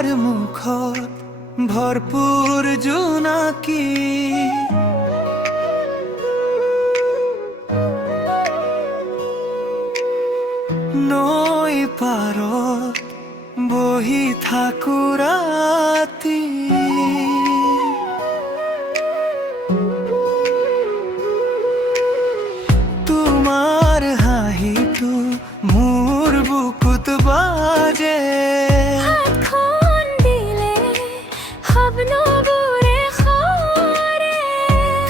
তোমাৰ মুখত ভৰপূৰ জোনাকী, নৈ পাৰত বহি থাকো ৰাতি। তোমাৰ হাঁহিটো মোৰ বুকুত বাজে, হাতখন দিলে সপনোবোৰে সৰে।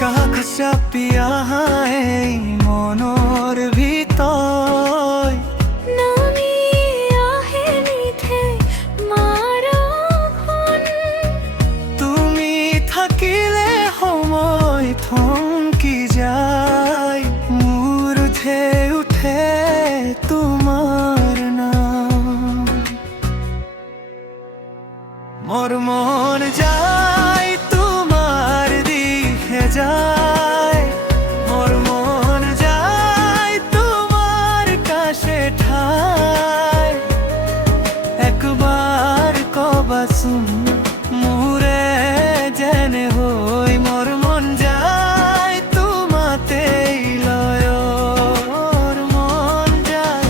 কাষ চাপি আহাই মনৰ ভিতৰ, নামি আহে মিঠে মাৰ ফোন। তুমি থাকিলে সময় থমকি যায়, মোৰ উঠে উঠে তোমাৰ নাম। মোৰ মন যায় তোমাৰ দিশে যায়, মোৰ মন যায় তোমাৰ কাছে ঠাই। একবাৰ কবাচোন মোৰে যেনে হৈ, মোৰ মন যায় তোমাতেই লয়, মন যায়।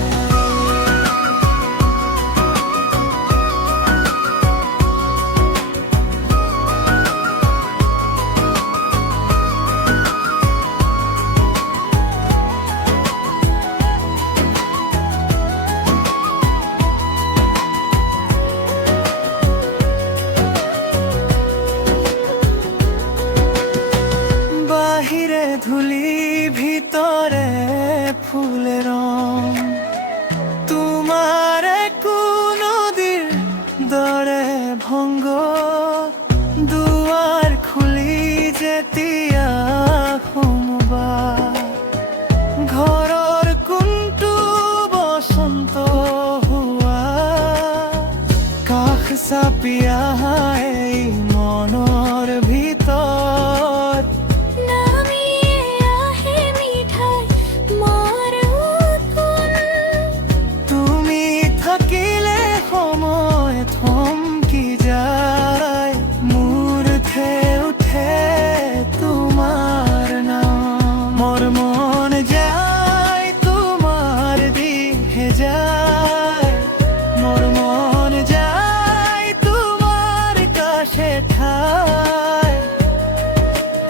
বাহিরে ধুলি ভিতরে ফুলের রং, তোমার নদীর দরে ভঙ্গ। দুয়ার খুলি যেতিয়া সোমবাৰ, ঘৰৰ কোনটো বসন্ত হোৱা, কাষ চাপি আহাই মনৰ ভিতৰ, নামি আহে মিঠাই মাৰ ফোন। তুমি থাকিলে সময় থমকি যায়, মোৰ উঠে উঠে তোমাৰ নাম। মোৰ মন যায় তোমাৰ দিশে যায়, মোৰ মন যায় তোমাৰ কাছে ঠাই।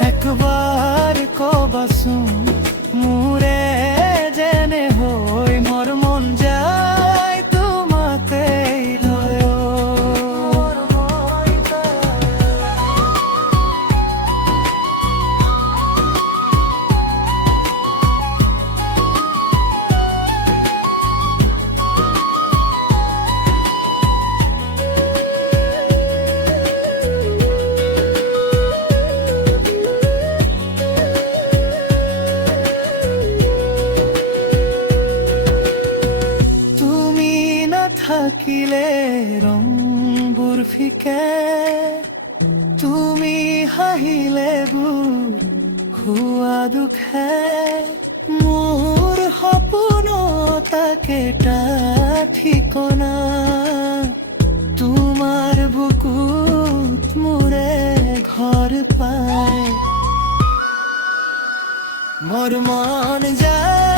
একবাৰ কবাচোন মোৰে যেনে হৈ, মোৰ মন যায় তোমাতেই লয়, মোৰ মন যায়। তুমি নাথাকিলে ৰংবোৰ ফিকে, তুমি হাঁহিলে বুৰ হোৱা দুখে। মোৰ সপোনত কেইটা ঠিকনা, তোমাৰ বুকুত মোৰে ঘৰ পায়। মোৰ মন যায়